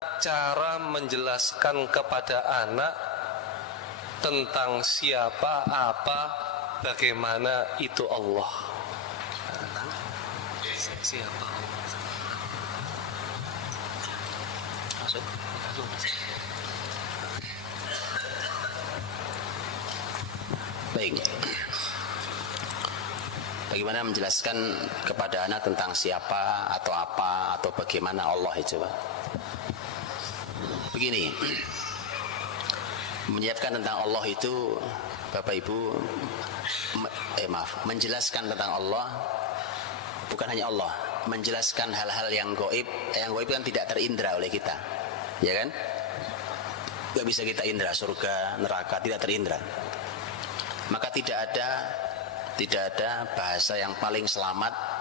cara menjelaskan kepada anak tentang siapa, apa, bagaimana itu Allah. Tentang siapa Allah? Masuk. Baik. Bagaimana menjelaskan kepada anak tentang siapa atau apa atau bagaimana Allah itu, Pak? Begini, menyiapkan tentang Allah itu, Bapak Ibu, menjelaskan tentang Allah bukan hanya Allah, menjelaskan hal-hal yang gaib kan tidak terindra oleh kita, ya kan? Gak bisa kita indra, surga, neraka tidak terindra. Maka tidak ada bahasa yang paling selamat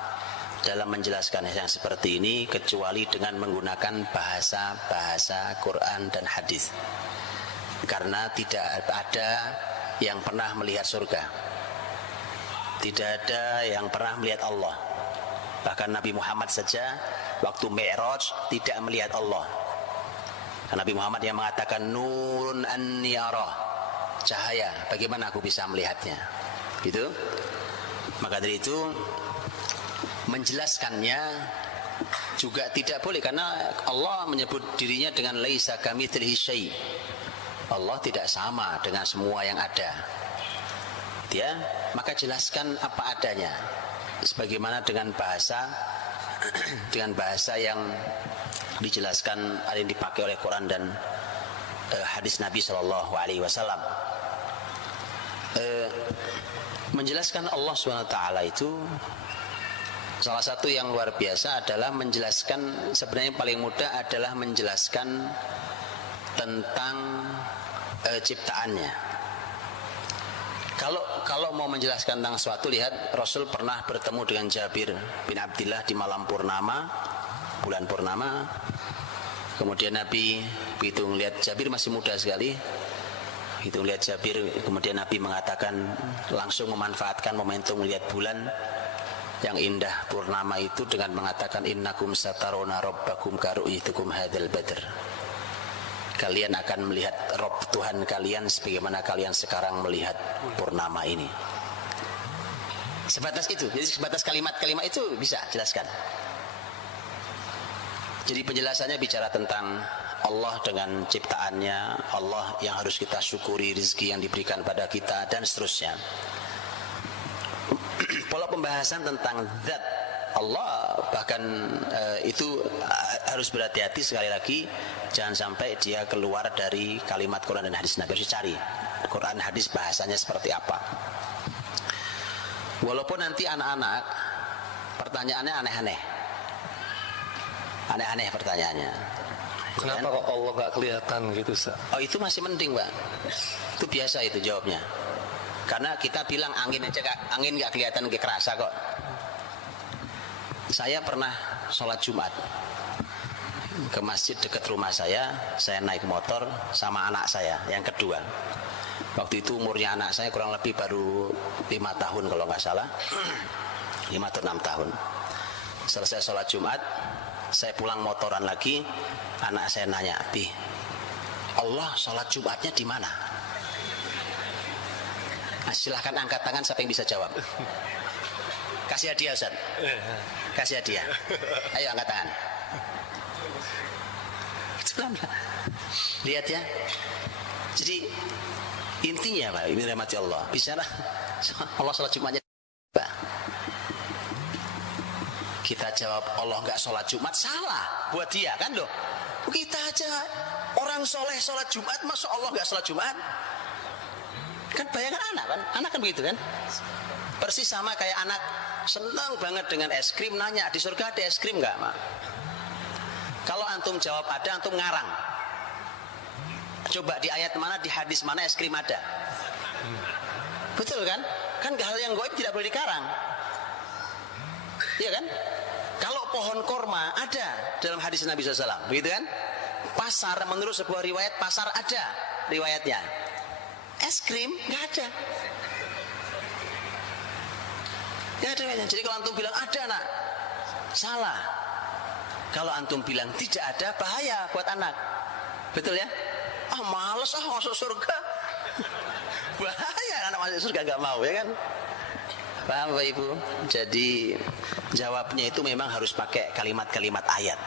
dalam menjelaskan yang seperti ini kecuali dengan menggunakan bahasa Quran dan hadis. Karena tidak ada yang pernah melihat surga, tidak ada yang pernah melihat Allah. Bahkan Nabi Muhammad saja waktu Mi'raj tidak melihat Allah. Karena Nabi Muhammad yang mengatakan nurun anni arah, cahaya, bagaimana aku bisa melihatnya, gitu. Maka dari itu menjelaskannya juga tidak boleh, karena Allah menyebut dirinya dengan laisa kamitslihi syai'. Allah tidak sama dengan semua yang ada, ya. Maka jelaskan apa adanya, sebagaimana dengan bahasa yang dijelaskan, ada yang dipakai oleh Quran dan hadis Nabi Shallallahu Alaihi Wasallam. Menjelaskan Allah SWT itu salah satu yang luar biasa adalah menjelaskan, sebenarnya paling mudah adalah menjelaskan tentang ciptaannya. Kalau mau menjelaskan tentang sesuatu, lihat Rasul pernah bertemu dengan Jabir bin Abdillah di malam purnama, bulan purnama. Kemudian Nabi begitu melihat Jabir masih muda sekali, begitu melihat Jabir, kemudian Nabi mengatakan, langsung memanfaatkan momentum melihat bulan yang indah purnama itu dengan mengatakan innakum sataruna rabbakum karu'itukum hadzal badr. Kalian akan melihat Rabb Tuhan kalian sebagaimana kalian sekarang melihat purnama ini. Sebatas itu, jadi sebatas kalimat-kalimat itu bisa jelaskan. Jadi penjelasannya bicara tentang Allah dengan ciptaannya, Allah yang harus kita syukuri rezeki yang diberikan pada kita, dan seterusnya. Pola pembahasan tentang zat Allah bahkan itu harus berhati-hati, sekali lagi jangan sampai dia keluar dari kalimat Quran dan hadis Nabi. Harus dicari Quran hadis bahasanya seperti apa. Walaupun nanti anak-anak pertanyaannya aneh-aneh pertanyaannya. Kenapa kok Allah gak kelihatan gitu, Ustaz? Oh, itu masih mending, Pak. Itu biasa itu jawabnya. Karena kita bilang angin aja, angin gak kelihatan, gak kerasa kok. Saya pernah sholat Jumat ke masjid dekat rumah saya naik motor sama anak saya yang kedua. Waktu itu umurnya anak saya kurang lebih baru 5 tahun kalau nggak salah, 5 atau 6 tahun. Selesai sholat Jumat, saya pulang motoran lagi, anak saya nanya, "Bi, Allah sholat Jumatnya di mana?" Nah, silahkan angkat tangan siapa yang bisa jawab. Kasih hadiah, Ustaz. Kasih hadiah. Ayo angkat tangan. Lihat ya. Jadi intinya, Pak, ini rahmati Allah. Bicara Allah sholat Jumatnya. Kita jawab Allah nggak sholat Jumat, salah buat dia kan loh. Kita aja orang soleh sholat Jumat, masa Allah nggak sholat Jumat? Kan bayangan anak kan begitu kan? Persis sama kayak anak senang banget dengan es krim, nanya di surga ada es krim nggak, Mak? Kalau antum jawab ada, antum ngarang. Coba di ayat mana, di hadis mana es krim ada? Betul kan? Kan hal yang gaib tidak boleh dikarang. Iya kan? Kalau pohon korma ada dalam hadis Nabi SAW, begitu kan? Pasar, menurut sebuah riwayat pasar ada riwayatnya. Es krim nggak ada. Nggak ada riwayatnya. Jadi kalau antum bilang ada, nak, salah. Kalau antum bilang tidak ada, bahaya buat anak. Betul ya? Males masuk surga. Bahaya anak masuk surga gak mau, ya kan? Paham Bapak Ibu? Jadi jawabnya itu memang harus pakai kalimat-kalimat ayat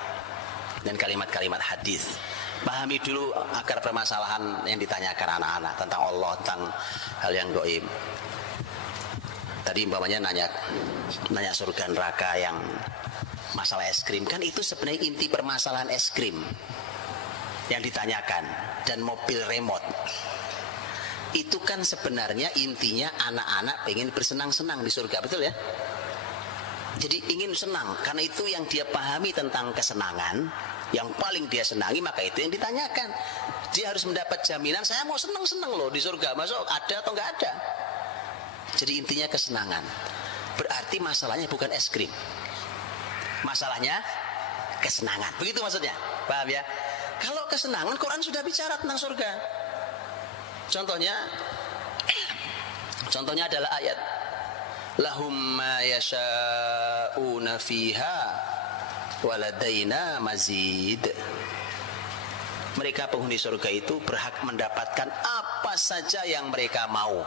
dan kalimat-kalimat hadis. Pahami dulu akar permasalahan yang ditanyakan anak-anak tentang Allah, tentang hal yang gaib. Tadi umpamanya nanya surga neraka, yang masalah es krim, kan itu sebenarnya inti permasalahan es krim yang ditanyakan, dan mobil remote. Itu kan sebenarnya intinya anak-anak pengen bersenang-senang di surga, betul ya? Jadi ingin senang, karena itu yang dia pahami tentang kesenangan, yang paling dia senangi, maka itu yang ditanyakan. Dia harus mendapat jaminan, saya mau senang-senang loh di surga, masuk ada atau enggak ada. Jadi intinya kesenangan. Berarti masalahnya bukan es krim, masalahnya kesenangan. Begitu maksudnya, paham ya? Kalau kesenangan, Quran sudah bicara tentang surga. Contohnya adalah ayat lahum ma yasha'una fiha waladaina mazid. Mereka penghuni surga itu berhak mendapatkan apa saja yang mereka mau.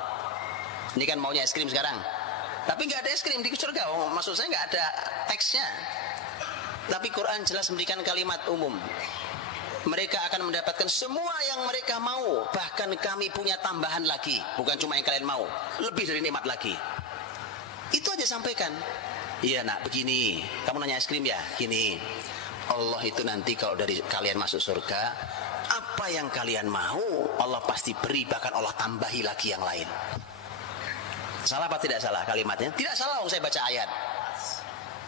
Ini kan maunya es krim sekarang, tapi nggak ada es krim di surga. Maksud saya nggak ada teksnya, tapi Quran jelas memberikan kalimat umum. Mereka akan mendapatkan semua yang mereka mau. Bahkan kami punya tambahan lagi, bukan cuma yang kalian mau, lebih dari nikmat lagi. Itu aja sampaikan. Iya nak, begini, kamu nanya es krim ya, gini, Allah itu nanti kalau dari kalian masuk surga, apa yang kalian mau Allah pasti beri, bahkan Allah tambahi lagi yang lain. Salah apa tidak salah kalimatnya? Tidak salah, saya baca ayat.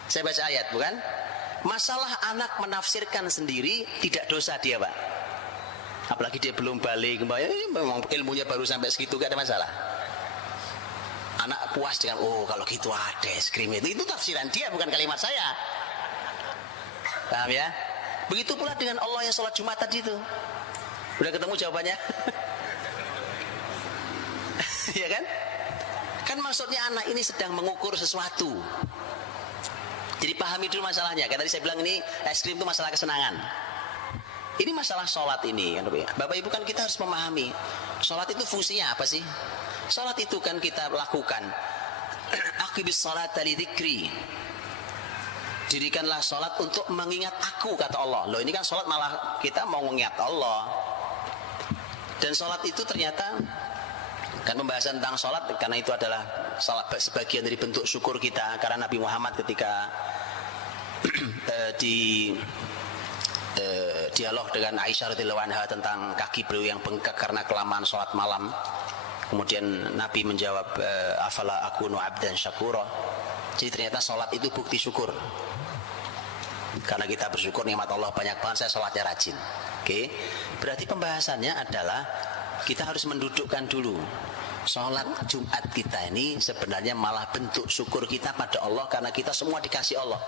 Saya baca ayat, bukan? Masalah anak menafsirkan sendiri tidak dosa dia, Pak. Apalagi dia belum balik, memang ilmunya baru sampai segitu, gak ada masalah. Anak puas dengan, kalau gitu ada es krim itu tafsiran dia, bukan kalimat saya. Paham ya? Begitu pula dengan Allah yang sholat Jumat tadi itu. Udah ketemu jawabannya? Ya kan? Kan maksudnya anak ini sedang mengukur sesuatu. Jadi pahami dulu masalahnya. Kayak tadi saya bilang, ini es krim itu masalah kesenangan. Ini masalah sholat ini, kan Bapak Ibu, kan kita harus memahami sholat itu fungsinya apa sih? Sholat itu kan kita lakukan aqibis sholata li dzikri. Dirikanlah sholat untuk mengingat aku, kata Allah. Loh, ini kan sholat malah kita mau mengingat Allah. Dan sholat itu ternyata kan pembahasan tentang sholat, karena itu adalah salah sebagian dari bentuk syukur kita. Karena Nabi Muhammad ketika di dialog dengan Aisyah radhiyallahu anha tentang kaki beliau yang bengkak karena kelamaan sholat malam, kemudian Nabi menjawab, afala akunu abdan syakura. Jadi ternyata sholat itu bukti syukur. Karena kita bersyukur nikmat Allah banyak banget, saya sholatnya rajin. Oke, berarti pembahasannya adalah kita harus mendudukkan dulu sholat Jumat kita ini sebenarnya malah bentuk syukur kita pada Allah, karena kita semua dikasih Allah.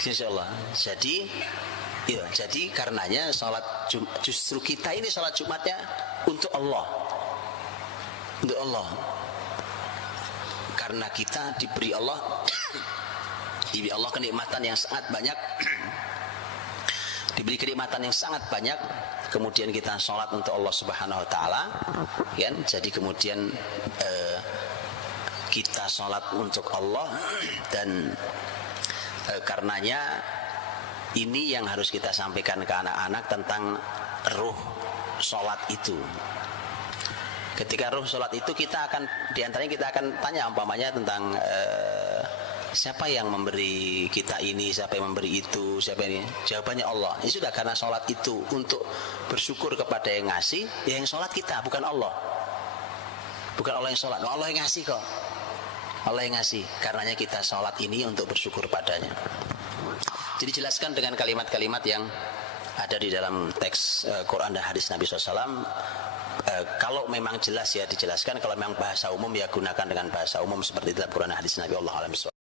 Insya Allah. Jadi karenanya sholat justru kita ini sholat Jumatnya untuk Allah, untuk Allah. Karena kita diberi Allah kenikmatan yang sangat banyak, diberi kenikmatan yang sangat banyak. Kemudian kita sholat untuk Allah Subhanahu Wa Taala, kan? Jadi kemudian kita sholat untuk Allah, dan karenanya ini yang harus kita sampaikan ke anak-anak tentang ruh sholat itu. Ketika ruh sholat itu, kita akan diantaranya kita akan tanya umpamanya tentang siapa yang memberi kita ini, siapa yang memberi itu, siapa ini? Jawabannya Allah. Ini sudah, karena sholat itu untuk bersyukur kepada yang ngasih, yang sholat kita, bukan Allah. Bukan Allah yang sholat, Allah yang ngasih kok. Allah yang ngasih. Karenanya kita sholat ini untuk bersyukur padanya. Jadi jelaskan dengan kalimat-kalimat yang ada di dalam teks Quran dan hadis Nabi SAW. Kalau memang jelas ya dijelaskan, kalau memang bahasa umum ya gunakan dengan bahasa umum seperti dalam Quran dan hadis Nabi. Allah alam.